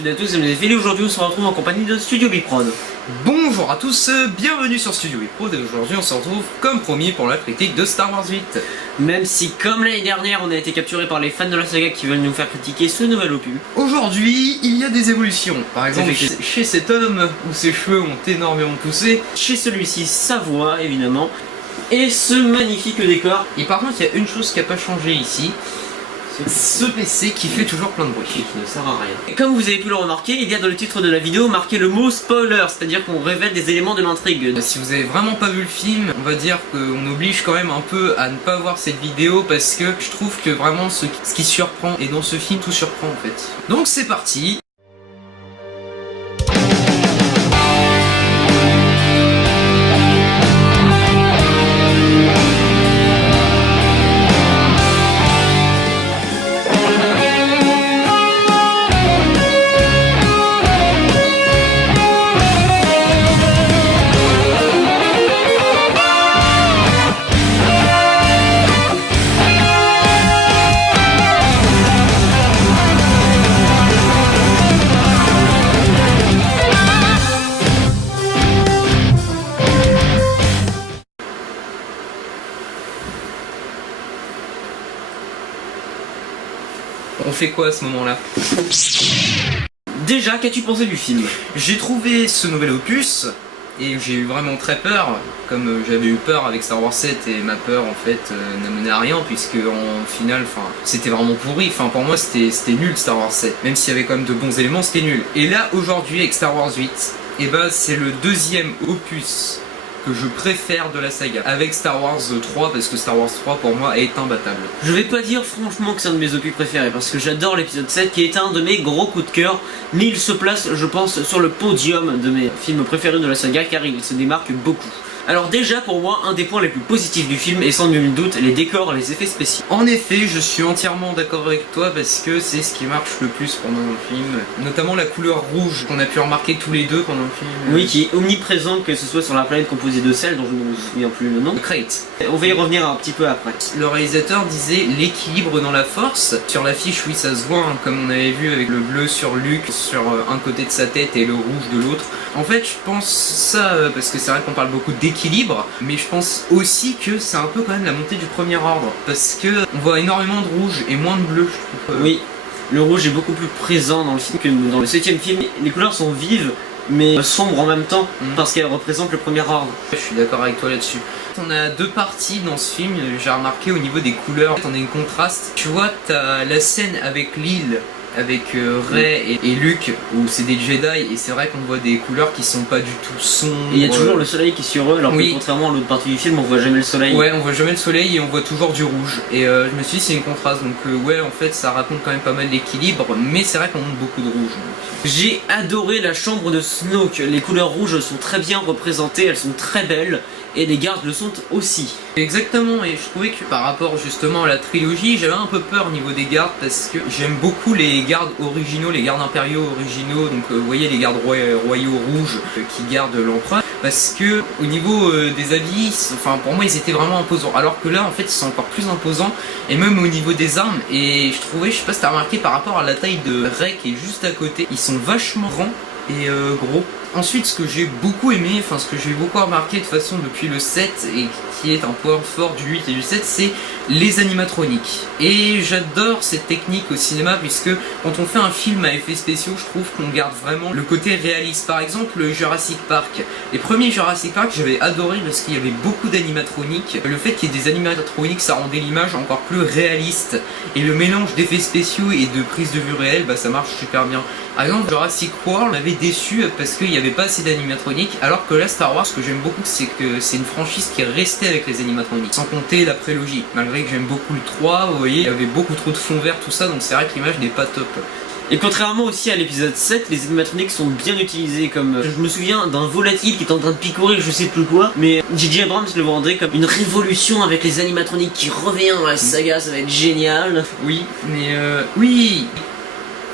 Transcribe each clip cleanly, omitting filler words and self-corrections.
toutes et à tous, c'est Ménéphile et aujourd'hui on se retrouve en compagnie de Studio Biprod. Bonjour à tous, bienvenue sur Studio Biprod et aujourd'hui on se retrouve comme promis pour la critique de Star Wars 8. Même si comme l'année dernière on a été capturé par les fans de la saga qui veulent nous faire critiquer ce nouvel opus. Aujourd'hui il y a des évolutions, par exemple chez cet homme où ses cheveux ont énormément poussé. Chez celui-ci sa voix évidemment et ce magnifique décor. Et par contre il y a une chose qui n'a pas changé ici. Ce PC qui fait toujours plein de bruit. Qui ne sert à rien. Et comme vous avez pu le remarquer, il y a dans le titre de la vidéo marqué le mot spoiler, c'est-à-dire qu'on révèle des éléments de l'intrigue. Si vous avez vraiment pas vu le film, on va dire qu'on oblige quand même un peu à ne pas voir cette vidéo parce que je trouve que vraiment ce qui surprend, et dans ce film tout surprend en fait. Donc c'est parti. On fait quoi à ce moment-là? Déjà, qu'as-tu pensé du film? J'ai trouvé ce nouvel opus et j'ai eu vraiment très peur, comme j'avais eu peur avec Star Wars 7 et ma peur en fait n'a mené à rien puisque en final, c'était vraiment pourri. Pour moi c'était nul Star Wars 7, même s'il y avait quand même de bons éléments, c'était nul. Et là aujourd'hui avec Star Wars 8, et bah c'est le deuxième opus que je préfère de la saga, avec Star Wars 3, parce que Star Wars 3 pour moi est imbattable. Je vais pas dire franchement que c'est un de mes opus préférés, parce que j'adore l'épisode 7 qui est un de mes gros coups de cœur, mais il se place je pense sur le podium de mes films préférés de la saga car il se démarque beaucoup. Alors déjà pour moi un des points les plus positifs du film est sans nul doute les décors, les effets spéciaux. En effet je suis entièrement d'accord avec toi parce que c'est ce qui marche le plus pendant le film, notamment la couleur rouge qu'on a pu remarquer tous les deux pendant le film. Oui, qui est omniprésente que ce soit sur la planète composée de sel dont je ne me souviens plus le nom. Crate. On va y revenir un petit peu après. Le réalisateur disait l'équilibre dans la force. Sur l'affiche oui ça se voit comme on avait vu avec le bleu sur Luke sur un côté de sa tête et le rouge de l'autre. En fait je pense ça parce que c'est vrai qu'on parle beaucoup d'équilibre, mais je pense aussi que c'est un peu quand même la montée du premier ordre parce que on voit énormément de rouge et moins de bleu je trouve. Oui, le rouge est beaucoup plus présent dans le film que dans le 7ème film. Les couleurs sont vives mais sombres en même temps parce qu'elles représentent le premier ordre. Je suis d'accord avec toi là-dessus. On a deux parties dans ce film, j'ai remarqué au niveau des couleurs, on a une contraste. Tu vois, t'as la scène avec l'île avec Rey et Luke où c'est des Jedi et c'est vrai qu'on voit des couleurs qui sont pas du tout sombres. Et il y a toujours le soleil qui est sur eux alors que contrairement à l'autre partie du film on voit jamais le soleil. Ouais, on voit jamais le soleil et on voit toujours du rouge et je me suis dit c'est une contraste donc ouais en fait ça raconte quand même pas mal l'équilibre mais c'est vrai qu'on montre beaucoup de rouge. J'ai adoré la chambre de Snoke, les couleurs rouges sont très bien représentées, elles sont très belles et les gardes le sont aussi. Exactement, et je trouvais que par rapport justement à la trilogie, j'avais un peu peur au niveau des gardes parce que j'aime beaucoup les gardes originaux, les gardes impériaux originaux, donc vous voyez les gardes royaux rouges qui gardent l'empereur, parce que au niveau des habits, pour moi ils étaient vraiment imposants, alors que là en fait ils sont encore plus imposants, et même au niveau des armes, et je trouvais, je sais pas si t'as remarqué par rapport à la taille de Rey qui est juste à côté, ils sont vachement grands et gros. Ensuite ce que j'ai beaucoup aimé, ce que j'ai beaucoup remarqué de toute façon depuis le 7 et qui est un point fort du 8 et du 7, c'est les animatroniques. Et j'adore cette technique au cinéma puisque quand on fait un film à effets spéciaux, je trouve qu'on garde vraiment le côté réaliste. Par exemple le Jurassic Park. Les premiers Jurassic Park j'avais adoré parce qu'il y avait beaucoup d'animatroniques. Le fait qu'il y ait des animatroniques ça rendait l'image encore plus réaliste. Et le mélange d'effets spéciaux et de prise de vue réelle, ça marche super bien. Par exemple Jurassic World m'avait déçu parce qu'il n'y avait pas assez d'animatroniques, alors que là Star Wars ce que j'aime beaucoup c'est que c'est une franchise qui est restée avec les animatroniques, sans compter la prélogie. Malgré que j'aime beaucoup le 3, vous voyez, il y avait beaucoup trop de fond vert tout ça, donc c'est vrai que l'image n'est pas top. Et contrairement aussi à l'épisode 7, les animatroniques sont bien utilisés comme... Je me souviens d'un volatile qui est en train de picorer je sais plus quoi, mais J.J. Abrams le vendait comme une révolution avec les animatroniques qui revient dans la saga, ça va être génial. Oui, mais oui.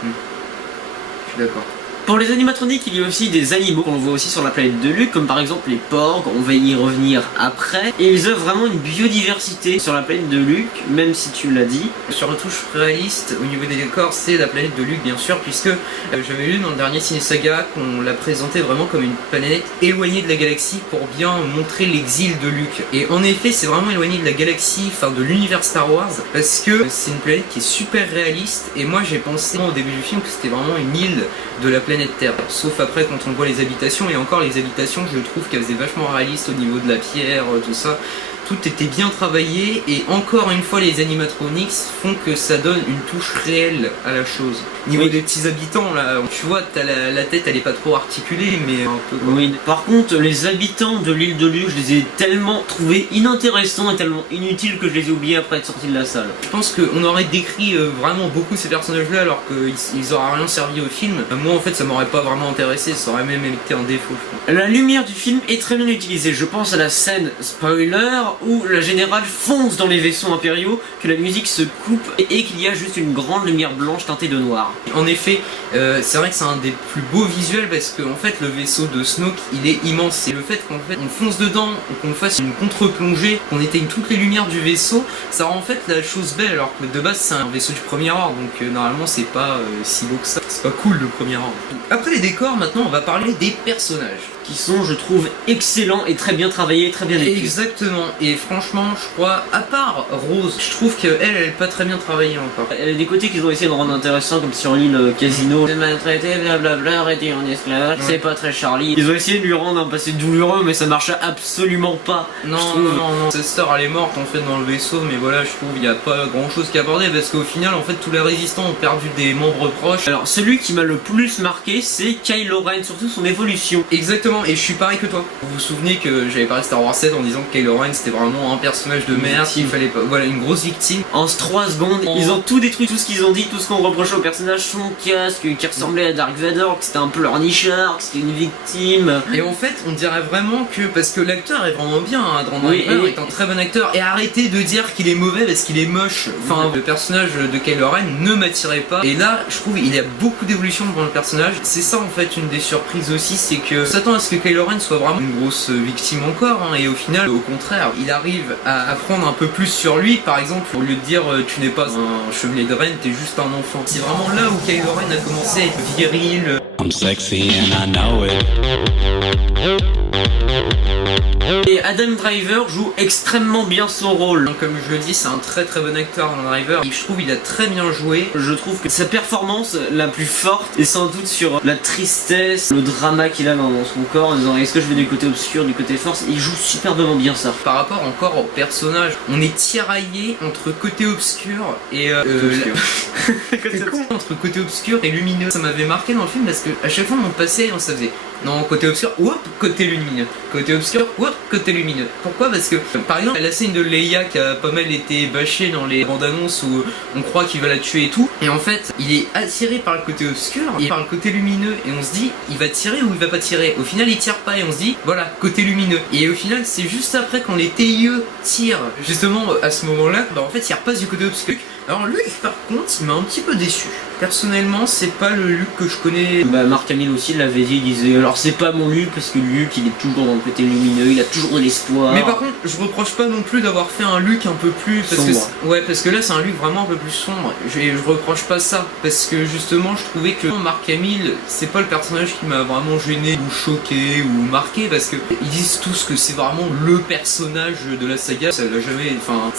Je suis d'accord. Pour les animatroniques, il y a aussi des animaux qu'on voit aussi sur la planète de Luke, comme par exemple les porgs, on va y revenir après. Et ils offrent vraiment une biodiversité sur la planète de Luke, même si tu l'as dit. Sur le touche réaliste, au niveau des décors, c'est la planète de Luke bien sûr, puisque j'avais lu dans le dernier Ciné Saga qu'on la présentait vraiment comme une planète éloignée de la galaxie pour bien montrer l'exil de Luke. Et en effet, c'est vraiment éloigné de la galaxie, enfin de l'univers Star Wars, parce que c'est une planète qui est super réaliste, et moi j'ai pensé au début du film que c'était vraiment une île de la planète Terre. Sauf après quand on voit les habitations, et encore les habitations je trouve qu'elles étaient vachement réalistes au niveau de la pierre, tout ça. Tout était bien travaillé, et encore une fois les animatronics font que ça donne une touche réelle à la chose. Niveau des petits habitants là, tu vois, la tête elle est pas trop articulée mais un peu quoi. Oui, par contre les habitants de l'île de Luke, je les ai tellement trouvés inintéressants et tellement inutiles que je les ai oubliés après être sorti de la salle. Je pense qu'on aurait décrit vraiment beaucoup ces personnages là alors qu'ils auraient rien servi au film. Moi en fait ça m'aurait pas vraiment intéressé, ça aurait même été un défaut je pense. La lumière du film est très bien utilisée, je pense à la scène spoiler où la générale fonce dans les vaisseaux impériaux, que la musique se coupe et qu'il y a juste une grande lumière blanche teintée de noir. En effet, c'est vrai que c'est un des plus beaux visuels parce que en fait le vaisseau de Snoke il est immense, et le fait qu'en fait on fonce dedans, qu'on fasse une contre-plongée, qu'on éteigne toutes les lumières du vaisseau, ça rend en fait la chose belle, alors que de base c'est un vaisseau du premier ordre, donc normalement c'est pas si beau que ça, c'est pas cool le premier ordre. Après les décors, maintenant on va parler des personnages. Qui sont, je trouve, excellents et très bien travaillés, très bien écrits. Exactement, et franchement, je crois, à part Rose, je trouve qu'elle est pas très bien travaillée encore. Elle a des côtés qu'ils ont essayé de rendre intéressants, comme sur l'île Casino. Maltraité, blablabla, arrêté en esclavage, c'est pas très Charlie. Ils ont essayé de lui rendre un passé douloureux, mais ça marche absolument pas. Non, non, sa sœur elle est morte en fait dans le vaisseau, mais voilà, je trouve il y a pas grand chose qu'à aborder parce qu'au final, en fait, tous les résistants ont perdu des membres proches. Alors, celui qui m'a le plus marqué, c'est Kylo Ren, surtout son évolution. Exactement. Et je suis pareil que toi. Vous vous souvenez que j'avais parlé de Star Wars 7 en disant que Kylo Ren c'était vraiment un personnage de merde, qu'il fallait pas. Voilà, une grosse victime. En 3 secondes, ils ont tout détruit, tout ce qu'ils ont dit, tout ce qu'on reprochait au personnage, son casque qui ressemblait à Dark Vador, que c'était un peu leur nichard, que c'était une victime. Et en fait, on dirait vraiment que, parce que l'acteur est vraiment bien, hein, Driver est un très bon acteur, et arrêtez de dire qu'il est mauvais parce qu'il est moche. Enfin, le personnage de Kylo Ren ne m'attirait pas. Et là, je trouve il y a beaucoup d'évolution dans le personnage. C'est ça en fait une des surprises aussi, c'est que on s'attend à ce que Kylo Ren soit vraiment une grosse victime encore, hein, et au final, au contraire, il arrive à apprendre un peu plus sur lui. Par exemple, au lieu de dire tu n'es pas un chevalier de Ren, t'es juste un enfant. C'est vraiment là où Kylo Ren a commencé à être viril. I'm sexy and I know it. Et Adam Driver joue extrêmement bien son rôle. Donc, comme je le dis, c'est un très très bon acteur, Adam Driver, et je trouve il a très bien joué. Je trouve que sa performance la plus forte est sans doute sur la tristesse, le drama qu'il a dans son corps, en disant est-ce que je vais du côté obscur, du côté force. Il joue superbement bien ça. Par rapport encore au personnage, on est tiraillé entre côté obscur et entre côté obscur et lumineux. Ça m'avait marqué dans le film parce que à chaque fois on passait, on se faisait non, côté obscur, whoop, côté lumineux. Côté obscur, whoop, côté lumineux. Pourquoi? Parce que, par exemple, la scène de Leia qui a pas mal été bâchée dans les bandes annonces où on croit qu'il va la tuer et tout. Et en fait, il est attiré par le côté obscur et par le côté lumineux. Et on se dit, il va tirer ou il va pas tirer? Au final, il tire pas et on se dit, voilà, côté lumineux. Et au final, c'est juste après quand les TIE tirent, justement, à ce moment-là, bah en fait, il repasse du côté obscur. Alors Luke, par contre, il m'a un petit peu déçu. Personnellement, c'est pas le Luke que je connais. Bah Mark Hamill aussi l'avait dit, il disait alors c'est pas mon Luke parce que Luke il est toujours dans le côté lumineux, il a toujours de l'espoir. Mais par contre, je reproche pas non plus d'avoir fait un Luke un peu plus sombre. Parce que là c'est un Luke vraiment un peu plus sombre. Je reproche pas ça parce que justement je trouvais que Mark Hamill c'est pas le personnage qui m'a vraiment gêné ou choqué ou marqué parce que ils disent tous que c'est vraiment le personnage de la saga. Ça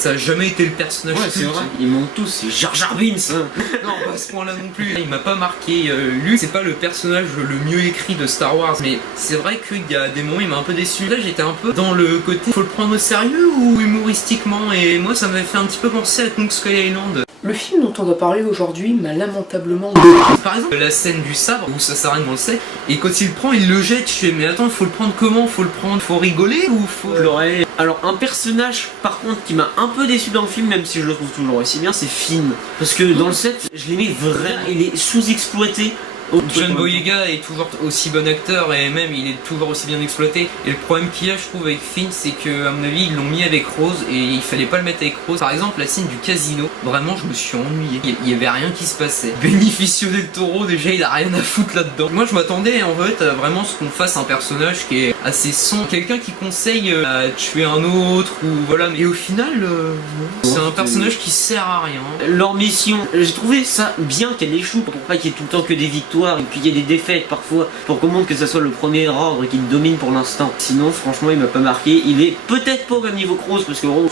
a jamais été le personnage. Ouais, c'est vrai. Ils montent tous, c'est Jar Jar Binks. Non, pas à ce point-là non plus. Il m'a pas marqué. Luke, c'est pas le personnage le mieux écrit de Star Wars, mais c'est vrai qu'il y a des moments, il m'a un peu déçu. Là, j'étais un peu dans le côté, faut le prendre au sérieux ou humoristiquement, et moi, ça m'avait fait un petit peu penser à Kong Skull Island. Le film dont on va parler aujourd'hui m'a lamentablement... Par exemple, la scène du sabre, où ça s'arrête dans le sait, et quand il le prend, il le jette. Je fais, mais attends, faut le prendre comment? Faut le prendre, faut rigoler ou faut... Pleurer. Alors, un personnage, par contre, qui m'a un peu déçu dans le film, même si je le trouve toujours aussi bien, c'est Finn. Parce que dans le set, je l'aimais vraiment, il est sous-exploité John Boyega est toujours aussi bon acteur et même il est toujours aussi bien exploité. Et le problème qu'il y a, je trouve, avec Finn, c'est que à mon avis ils l'ont mis avec Rose et il fallait pas le mettre avec Rose. Par exemple, la scène du casino, vraiment je me suis ennuyé. Il y avait rien qui se passait. Benicio del Toro, déjà il a rien à foutre là-dedans. Moi je m'attendais en fait à vraiment ce qu'on fasse un personnage qui est assez sombre, quelqu'un qui conseille à tuer un autre ou voilà. Mais au final, c'est un personnage qui sert à rien. Leur mission, j'ai trouvé ça bien qu'elle échoue pour pas qu'il y ait tout le temps que des victoires et puis qu'il y ait des défaites parfois pour qu'on montre que ça soit le premier ordre qui domine pour l'instant. Sinon franchement il m'a pas marqué, il est peut-être pas au même niveau que Rose parce que Rose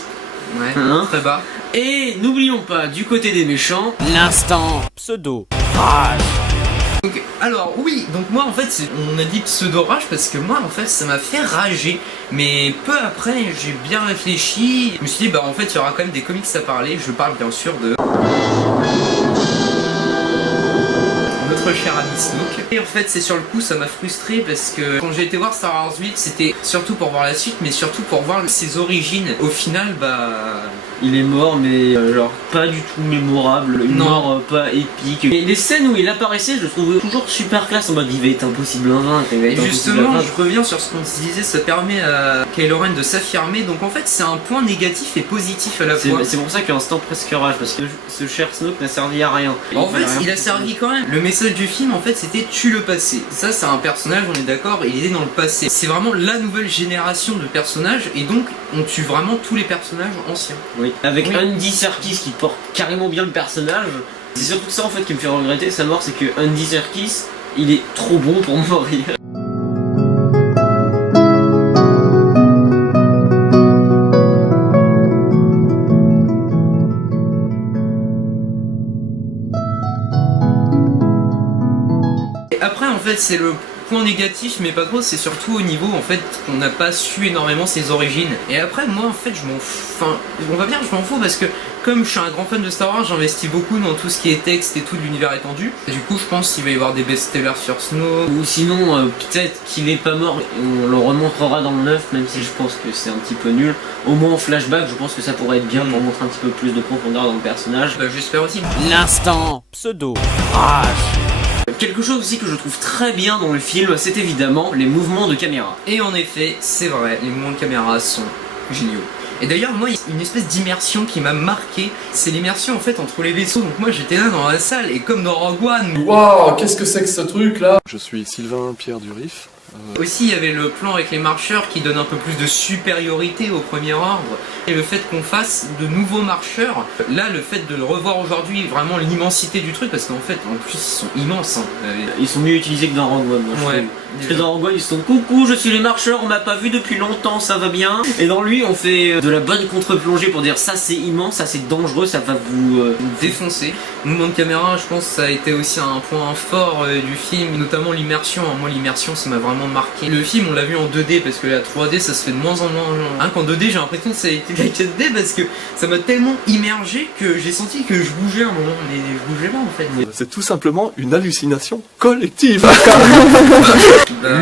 Très bas. Et n'oublions pas du côté des méchants, l'instant pseudo rage. Donc, alors oui, donc moi en fait on a dit pseudo rage parce que moi en fait ça m'a fait rager, mais peu après j'ai bien réfléchi, je me suis dit bah en fait il y aura quand même des comics à parler, je parle bien sûr de notre cher ami Snoke. Et en fait c'est sur le coup ça m'a frustré parce que quand j'ai été voir Star Wars 8 c'était surtout pour voir la suite mais surtout pour voir ses origines. Au final bah... il est mort mais genre pas du tout mémorable, une mort pas épique. Et les scènes où il apparaissait je le trouvais toujours super classe en mode il va être impossible à vaincre. Et justement je reviens sur ce qu'on se disait, ça permet à Kylo Ren de s'affirmer, donc en fait c'est un point négatif et positif à la fois. C'est pour ça qu'il y a un instant presque rage parce que ce cher Snoke n'a servi à rien. En fait il a servi quand même. Le message du film en fait c'était tue le passé. Ça c'est un personnage, on est d'accord, il est dans le passé. C'est vraiment la nouvelle génération de personnages et donc on tue vraiment tous les personnages anciens. Oui. Avec Andy Serkis qui porte carrément bien le personnage. C'est surtout ça en fait qui me fait regretter sa mort, c'est que Andy Serkis il est trop bon pour mourir. Après en fait c'est le point négatif mais pas trop, c'est surtout au niveau en fait qu'on n'a pas su énormément ses origines. Et après moi en fait je m'en fous, enfin on va dire je m'en fous parce que comme je suis un grand fan de Star Wars, j'investis beaucoup dans tout ce qui est texte et tout de l'univers étendu. Et du coup je pense qu'il va y avoir des best-sellers sur Snow. Ou sinon peut-être qu'il est pas mort, on le remontrera dans le 9 même si je pense que c'est un petit peu nul. Au moins en flashback je pense que ça pourrait être bien pour montrer un petit peu plus de profondeur dans le personnage. Bah j'espère aussi. L'instant pseudo rage. Quelque chose aussi que je trouve très bien dans le film, c'est évidemment les mouvements de caméra. Et en effet, c'est vrai, les mouvements de caméra sont géniaux. Et d'ailleurs, moi, il y a une espèce d'immersion qui m'a marqué. C'est l'immersion en fait entre les vaisseaux. Donc moi, j'étais là dans la salle et comme dans Rogue One. Waouh, qu'est-ce que c'est que ce truc là? Je suis Sylvain Pierre Durif. Aussi, il y avait le plan avec les marcheurs qui donne un peu plus de supériorité au premier ordre. Et le fait qu'on fasse de nouveaux marcheurs, là, le fait de le revoir aujourd'hui, vraiment l'immensité du truc, parce qu'en fait, en plus, ils sont immenses. Ils sont mieux utilisés que dans Rogue One, moi, je trouve. Parce que dans Rogue One, ils sont coucou, je suis les marcheurs, on m'a pas vu depuis longtemps, ça va bien. Et dans lui, on fait de la bonne contre-plongée pour dire ça c'est immense, ça c'est dangereux, ça va vous défoncer. Mouvement de caméra, je pense que ça a été aussi un point fort du film, notamment l'immersion. Moi, l'immersion, ça m'a vraiment marqué. Le film, on l'a vu en 2D parce que la 3D, ça se fait de moins en moins. Qu'en 2D, j'ai l'impression que ça a été la 4D parce que ça m'a tellement immergé que j'ai senti que je bougeais un moment, mais je bougeais pas en fait. C'est tout simplement une hallucination collective.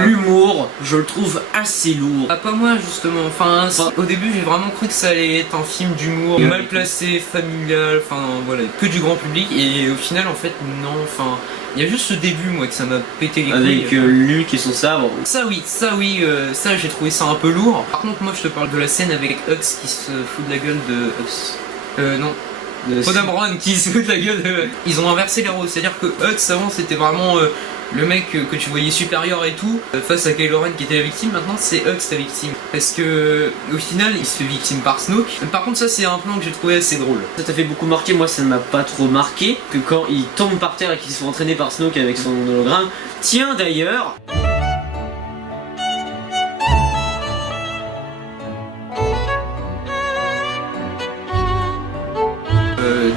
L'humour, je le trouve assez lourd. Ah, pas moi justement, enfin au début j'ai vraiment cru que ça allait être un film d'humour mal placé, familial, enfin voilà, que du grand public et au final en fait non, enfin il y a juste ce début moi que ça m'a pété les couilles. Avec Luke et son sabre. Ça ça j'ai trouvé ça un peu lourd. Par contre moi je te parle de la scène avec Hux qui se fout de la gueule de Hux. Non. Poe Dameron qui se fout de la gueule de... Ils ont inversé les rôles, c'est-à-dire que Hux avant c'était vraiment le mec que tu voyais supérieur et tout, face à Kylo Ren qui était la victime, maintenant c'est Hux la victime. Parce que au final il se fait victime par Snoke. Par contre ça c'est un plan que j'ai trouvé assez drôle. Ça t'a fait beaucoup marquer, moi ça ne m'a pas trop marqué, que quand il tombe par terre et qu'il se fait entraîner par Snoke avec son hologramme. Tiens d'ailleurs...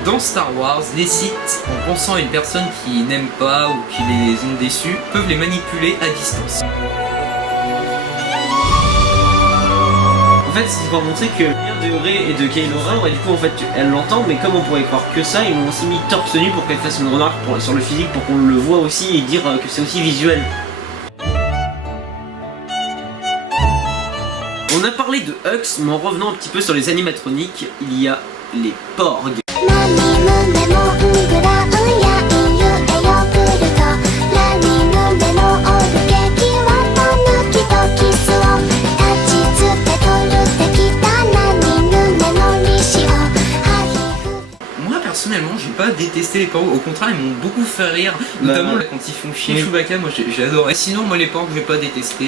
Dans Star Wars, les Sith, en pensant à une personne qui n'aime pas ou qui les ont déçus, peuvent les manipuler à distance. En fait, c'est pour montrer que bien de Rey et de Kylo Ren, et du coup en fait elle l'entend, mais comme on pourrait croire que ça, ils l'ont aussi mis torse nu pour qu'elle fasse une remarque sur le physique pour qu'on le voit aussi et dire que c'est aussi visuel. On a parlé de Hux, mais en revenant un petit peu sur les animatroniques, il y a les Porgs. j'ai pas détesté les Porgs, au contraire ils m'ont beaucoup fait rire, notamment quand ils font chier Chewbacca, moi j'ai adoré. Sinon moi les Porgs j'ai pas détesté.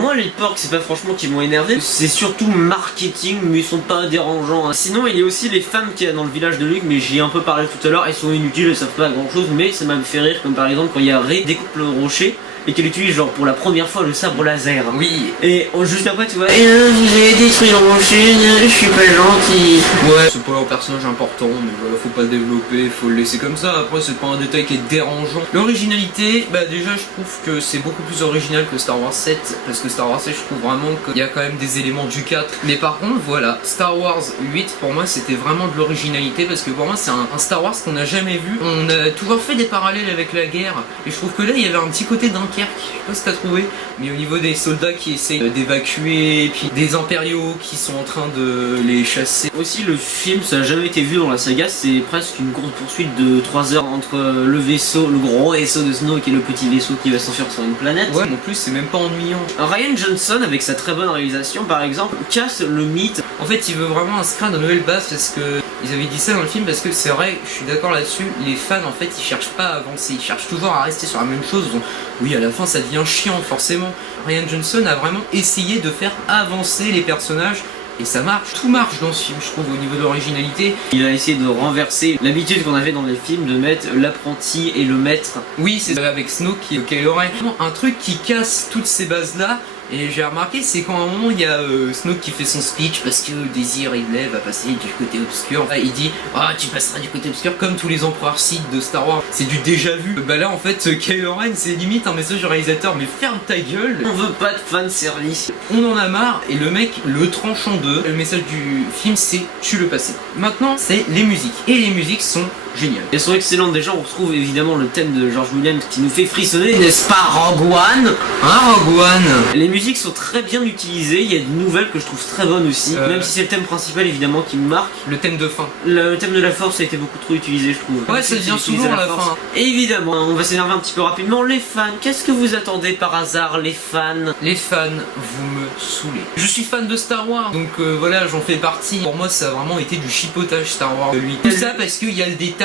Moi les Porgs c'est pas franchement qui m'ont énervé, c'est surtout marketing, mais ils sont pas dérangeants. Sinon il y a aussi les femmes qu'il y a dans le village de Luke, mais j'y ai un peu parlé tout à l'heure, elles sont inutiles, elles savent pas grand chose, mais ça m'a fait rire, comme par exemple quand il y a Rey découpe le rocher et qu'elle utilise genre pour la première fois le sabre laser. Oui. Et juste après tu vois, et vous avez détruit le rocher, je suis pas gentil. Ouais, c'est pas un personnage important, mais voilà, faut pas le développer, faut le laisser comme ça. Après c'est pas un détail qui est dérangeant. L'originalité, bah déjà je trouve que c'est beaucoup plus original que Star Wars 7, parce que Star Wars 7 je trouve vraiment qu'il y a quand même des éléments du 4. Mais par contre voilà, Star Wars 8 pour moi c'était vraiment de l'originalité, parce que pour moi c'est un Star Wars qu'on n'a jamais vu. On a toujours fait des parallèles avec la guerre, et je trouve que là il y avait un petit côté Dunkerque, je sais pas si t'as trouvé, mais au niveau des soldats qui essayent d'évacuer, et puis des impériaux qui sont en train de les chasser. Aussi le film ça a jamais été vu dans la saga, c'est presque une courte poursuite de 3 heures entre le vaisseau, le gros vaisseau de Snoke et le petit vaisseau qui va s'enfuir sur une planète. Ouais, en plus c'est même pas ennuyant. Ryan Johnson avec sa très bonne réalisation par exemple casse le mythe. En fait il veut vraiment inscrire de nouvelles bases, parce que ils avaient dit ça dans le film, parce que c'est vrai, je suis d'accord là-dessus, les fans en fait ils cherchent pas à avancer, ils cherchent toujours à rester sur la même chose, donc oui à la fin ça devient chiant forcément. Ryan Johnson a vraiment essayé de faire avancer les personnages, et ça marche, tout marche dans ce film je trouve au niveau de l'originalité. Il a essayé de renverser l'habitude qu'on avait dans les films de mettre l'apprenti et le maître. Oui c'est avec Snoke et Kylo Ren. Un truc qui casse toutes ces bases là. Et j'ai remarqué, c'est quand à un moment il y a Snoke qui fait son speech parce que Désir Ridley va passer du côté obscur. Enfin, il dit ah tu passeras du côté obscur comme tous les empereurs Sith de Star Wars. C'est du déjà vu. Bah là en fait Kylo Ren c'est limite un message au réalisateur, mais ferme ta gueule. On veut pas de fanservice. On en a marre, et le mec le tranche en deux. Le message du film c'est tue le passé. Maintenant c'est les musiques. Et les musiques sont géniales. Elles sont excellentes déjà, on retrouve évidemment le thème de George Williams qui nous fait frissonner, n'est-ce pas Rogue One? Rogue One. Les musiques sont très bien utilisées, il y a de nouvelles que je trouve très bonnes aussi, même si c'est le thème principal évidemment qui me marque. Le thème de fin. Le thème de la force a été beaucoup trop utilisé je trouve. Ouais ça devient souvent à la fin. Et évidemment, on va s'énerver un petit peu rapidement, les fans, qu'est-ce que vous attendez par hasard les fans? Les fans, vous me saoulez. Je suis fan de Star Wars, donc voilà j'en fais partie. Pour moi ça a vraiment été du chipotage Star Wars de lui. Tout ça parce qu'il y a le détail.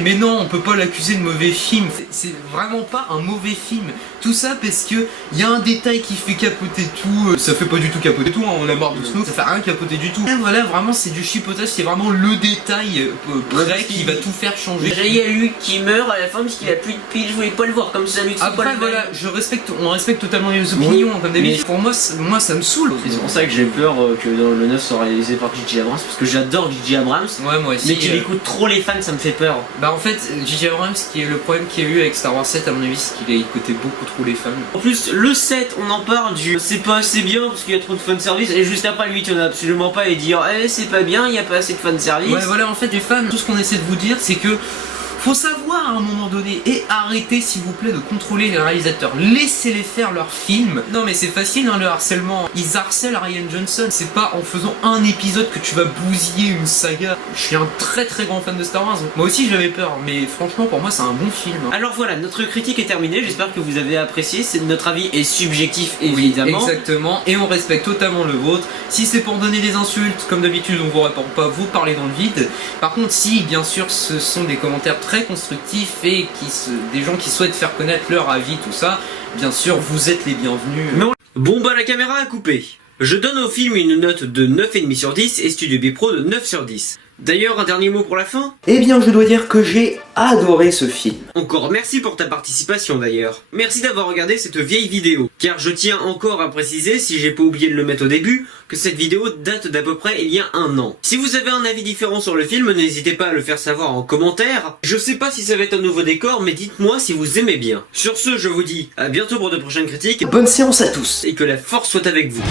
Mais non, on peut pas l'accuser de mauvais film. C'est vraiment pas un mauvais film. Tout ça parce que il y a un détail qui fait capoter tout. Ça fait pas du tout capoter tout, hein. On a marre de Snoke, ça fait rien capoter du tout. Et voilà, vraiment c'est du chipotage, c'est vraiment le détail près qui va tout faire changer. Il y a Luke qui meurt à la fin parce qu'il a plus de pile, je voulais pas le voir comme ça Luke. Après voilà, on respecte totalement les opinions comme d'habitude. Pour moi ça me saoule. C'est pour ça que j'ai peur que dans le 9 soit réalisé par J.J. Abrams, parce que j'adore J.J. Abrams. Ouais moi aussi. Mais qu'il écoute trop les fans, ça me fait peur. Bah en fait, J.J. Abrams, qui est le problème qu'il y a eu avec Star Wars 7 à mon avis, c'est qu'il a écouté beaucoup trop les fans. En plus, le 7, on en parle du c'est pas assez bien parce qu'il y a trop de fanservice, et juste après lui, tu n'as absolument pas et dire c'est pas bien, il y a pas assez de fanservice. Ouais voilà, en fait les fans, tout ce qu'on essaie de vous dire c'est que faut savoir à un moment donné, et arrêtez s'il vous plaît de contrôler les réalisateurs, laissez-les faire leurs films. Non mais c'est facile hein, le harcèlement, ils harcèlent Ryan Johnson, c'est pas en faisant un épisode que tu vas bousiller une saga. Je suis un très très grand fan de Star Wars, moi aussi j'avais peur, mais franchement pour moi c'est un bon film. Alors voilà, notre critique est terminée, j'espère que vous avez apprécié, notre avis est subjectif évidemment. Oui, exactement, et on respecte totalement le vôtre. Si c'est pour donner des insultes, comme d'habitude on vous répond pas, vous parlez dans le vide. Par contre si bien sûr ce sont des commentaires très constructifs et des gens qui souhaitent faire connaître leur avis, tout ça, bien sûr vous êtes les bienvenus. Bon bah la caméra a coupé. Je donne au film une note de 9,5 sur 10 et Studio B Pro de 9 sur 10. D'ailleurs, un dernier mot pour la fin? Eh bien, je dois dire que j'ai adoré ce film. Encore merci pour ta participation d'ailleurs. Merci d'avoir regardé cette vieille vidéo, car je tiens encore à préciser, si j'ai pas oublié de le mettre au début, que cette vidéo date d'à peu près il y a 1 an. Si vous avez un avis différent sur le film, n'hésitez pas à le faire savoir en commentaire. Je sais pas si ça va être un nouveau décor, mais dites-moi si vous aimez bien. Sur ce, je vous dis à bientôt pour de prochaines critiques. Bonne séance à tous. Et que la force soit avec vous.